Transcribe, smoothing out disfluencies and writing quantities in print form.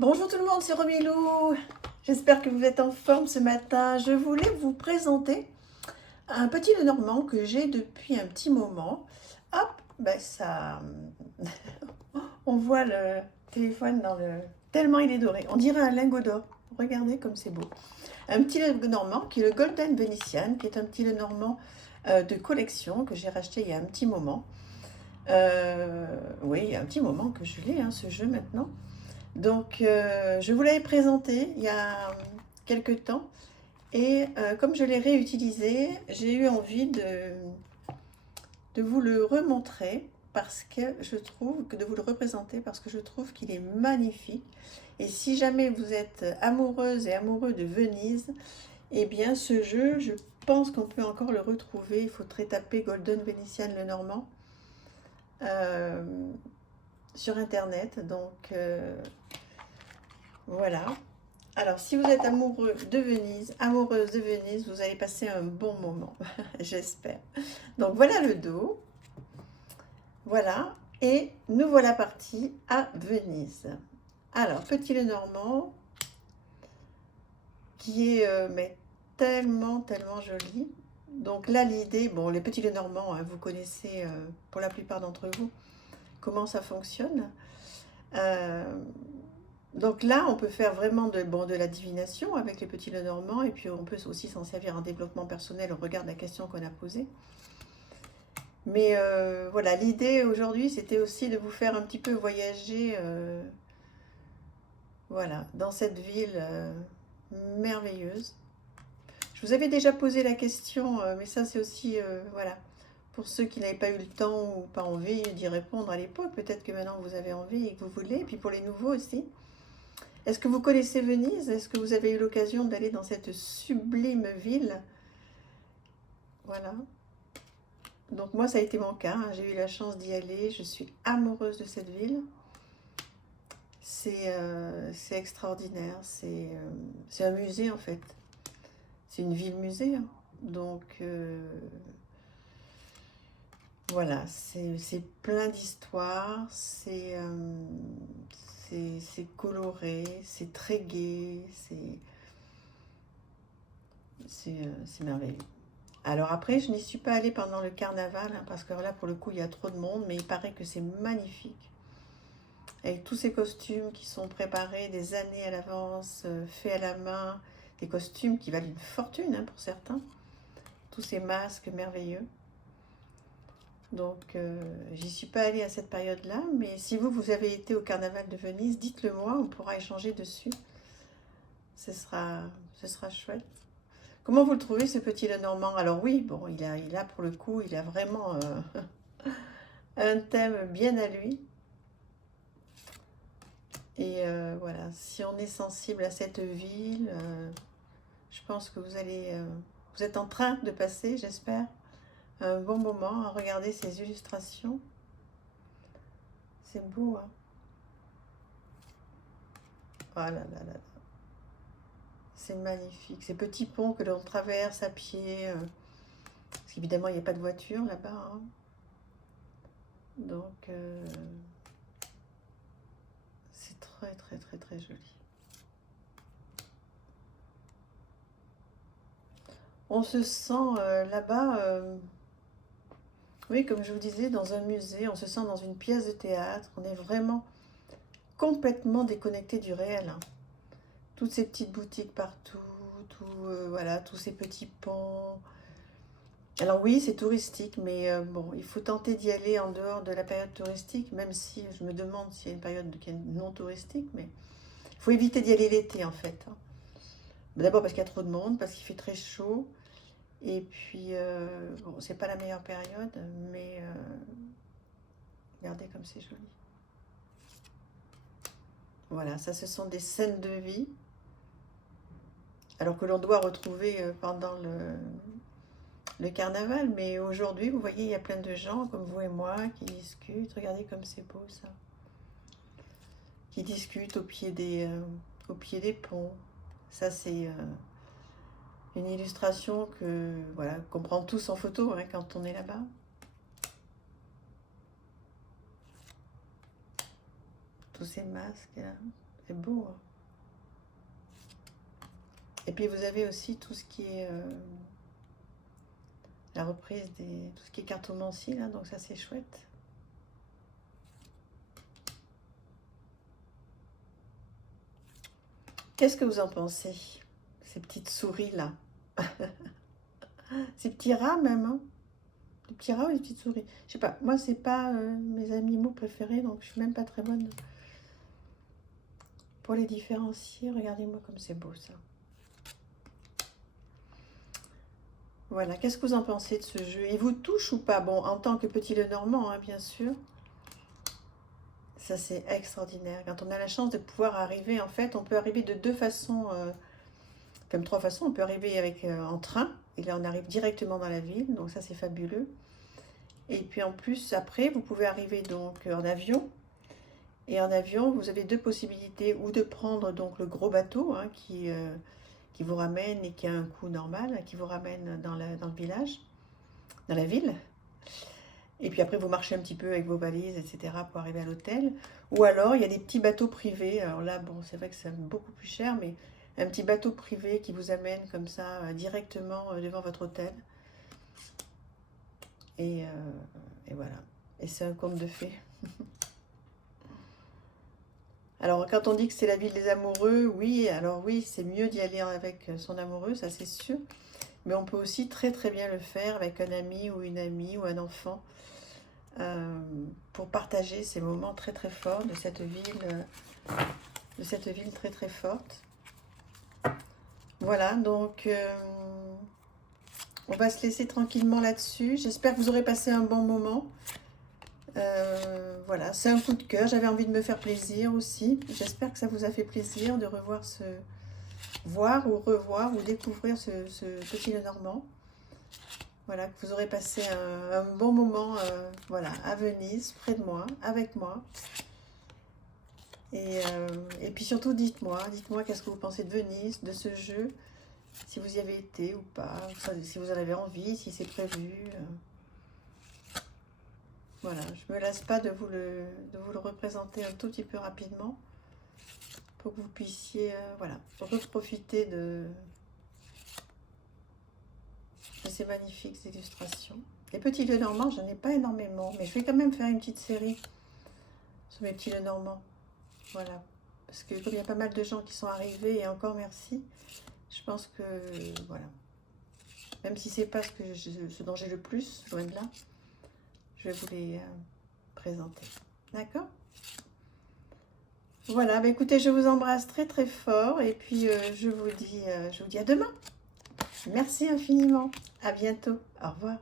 Bonjour tout le monde, c'est Romilou. J'espère que vous êtes en forme ce matin. Je voulais vous présenter un petit Lenormand que j'ai depuis un petit moment. Hop, ben ça... On voit le téléphone dans le... Tellement il est doré. On dirait un lingot d'or. Regardez comme c'est beau. Un petit Lenormand qui est le Golden Venetian, qui est un petit Lenormand de collection que j'ai racheté il y a un petit moment. Oui, il y a un petit moment que je l'ai, hein, ce jeu maintenant. Donc, je vous l'avais présenté il y a quelques temps et comme je l'ai réutilisé, j'ai eu envie de vous le remontrer parce que je trouve que de vous le représenter parce que je trouve qu'il est magnifique. Et si jamais vous êtes amoureuse et amoureux de Venise, eh bien ce jeu, je pense qu'on peut encore le retrouver. Il faudrait taper Golden Venetian Lenormand euh, sur internet. Donc voilà. Alors, si vous êtes amoureux de Venise, amoureuse de Venise, vous allez passer un bon moment, j'espère. Donc, voilà le dos. Voilà. Et nous voilà partis à Venise. Alors, Petit Lenormand, qui est mais tellement joli. Donc là, l'idée, bon, les Petits Lenormands, hein, vous connaissez pour la plupart d'entre vous comment ça fonctionne. Euh, Donc là, on peut faire vraiment de la divination avec les petits Lenormand et puis on peut aussi s'en servir en développement personnel au regard de la question qu'on a posée. Mais voilà, l'idée aujourd'hui, c'était aussi de vous faire un petit peu voyager voilà, dans cette ville merveilleuse. Je vous avais déjà posé la question, mais ça c'est aussi, voilà, pour ceux qui n'avaient pas eu le temps ou pas envie d'y répondre à l'époque, peut-être que maintenant vous avez envie et que vous voulez, et puis pour les nouveaux aussi. Est-ce que vous connaissez Venise? Est-ce que vous avez eu l'occasion d'aller dans cette sublime ville? Voilà. Donc moi, ça a été mon cas, hein. J'ai eu la chance d'y aller. Je suis amoureuse de cette ville. C'est extraordinaire. C'est un musée, en fait. C'est une ville musée, hein. Donc, voilà, c'est plein d'histoires. C'est coloré, c'est très gai. C'est merveilleux. Alors après, je n'y suis pas allée pendant le carnaval, hein, parce que là, pour le coup, il y a trop de monde, mais il paraît que c'est magnifique. Avec tous ces costumes qui sont préparés des années à l'avance, faits à la main, des costumes qui valent une fortune, hein, pour certains. Tous ces masques merveilleux. Donc, j'y suis pas allée à cette période-là, mais si vous avez été au carnaval de Venise, dites-le moi, on pourra échanger dessus. Ce sera, ce sera chouette. Comment vous le trouvez, ce petit Lenormand? Alors oui, bon, il a pour le coup, il a vraiment un thème bien à lui. Et voilà, si on est sensible à cette ville, je pense que vous êtes en train de passer, j'espère, un bon moment à regarder ces illustrations. C'est beau, hein? Oh là là là là. C'est magnifique. Ces petits ponts que l'on traverse à pied, parce qu'évidemment, il n'y a pas de voiture là-bas, hein. Donc, c'est très joli. On se sent là-bas, oui, comme je vous disais, dans un musée, on se sent dans une pièce de théâtre, on est vraiment complètement déconnecté du réel, hein. Toutes ces petites boutiques partout, voilà, tous ces petits ponts. Alors oui, c'est touristique, mais bon, il faut tenter d'y aller en dehors de la période touristique, même si je me demande s'il y a une période qui est non touristique, mais il faut éviter d'y aller l'été en fait, hein. D'abord parce qu'il y a trop de monde, parce qu'il fait très chaud, et puis bon, c'est pas la meilleure période, mais regardez comme c'est joli. Voilà, ça ce sont des scènes de vie, alors que l'on doit retrouver pendant le carnaval. Mais aujourd'hui, vous voyez, il y a plein de gens comme vous et moi qui discutent. Regardez comme c'est beau ça. Qui discutent au pied des ponts. Ça, c'est une illustration que voilà, qu'on prend tous en photo, hein, quand on est là-bas. Tous ces masques là. C'est beau, hein. Et puis vous avez aussi tout ce qui est la reprise tout ce qui est cartomancie, là, donc ça c'est chouette. Qu'est-ce que vous en pensez, ces petites souris là? Ces petits rats même, hein? Des petits rats ou des petites souris? Je sais pas, moi c'est pas mes animaux préférés, donc je suis même pas très bonne pour les différencier. Regardez-moi comme c'est beau ça. Voilà, qu'est-ce que vous en pensez de ce jeu? Il vous touche ou pas? Bon, en tant que petit Lenormand, hein, bien sûr. Ça, c'est extraordinaire. Quand on a la chance de pouvoir arriver, en fait, on peut arriver de deux façons, comme trois façons. On peut arriver avec en train, et là, on arrive directement dans la ville, donc ça, c'est fabuleux. Et puis, en plus, après, vous pouvez arriver donc en avion. Et en avion, vous avez deux possibilités, ou de prendre donc le gros bateau, hein, qui vous ramène et qui a un coût normal, qui vous ramène dans le village, dans la ville. Et puis après, vous marchez un petit peu avec vos valises, etc. pour arriver à l'hôtel. Ou alors, il y a des petits bateaux privés. Alors là, bon, c'est vrai que c'est beaucoup plus cher, mais un petit bateau privé qui vous amène comme ça directement devant votre hôtel. Et voilà. Et c'est un conte de fées. Alors, quand on dit que c'est la ville des amoureux, oui, alors oui, c'est mieux d'y aller avec son amoureux, ça c'est sûr. Mais on peut aussi très très bien le faire avec un ami ou une amie ou un enfant pour partager ces moments très très forts de cette ville très très forte. Voilà, donc on va se laisser tranquillement là-dessus. J'espère que vous aurez passé un bon moment. Voilà, c'est un coup de cœur. J'avais envie de me faire plaisir aussi. J'espère que ça vous a fait plaisir de voir ou revoir ou découvrir ce petit Lenormand. Voilà, que vous aurez passé un bon moment voilà, à Venise, près de moi, avec moi. Et puis surtout, dites-moi qu'est-ce que vous pensez de Venise, de ce jeu, si vous y avez été ou pas, si vous en avez envie, si c'est prévu. Voilà, je ne me lasse pas de vous le représenter un tout petit peu rapidement pour que vous puissiez voilà, profiter de ces magnifiques illustrations. Les petits Lenormand, j'en ai pas énormément, mais je vais quand même faire une petite série sur mes petits Lenormand. Voilà, parce que comme il y a pas mal de gens qui sont arrivés, et encore merci, je pense que, voilà, même si c'est pas ce dont j'ai le plus, loin de là, je vais vous les présenter. D'accord? Voilà, bah écoutez, je vous embrasse très très fort, et puis je vous dis à demain. Merci infiniment, à bientôt, au revoir.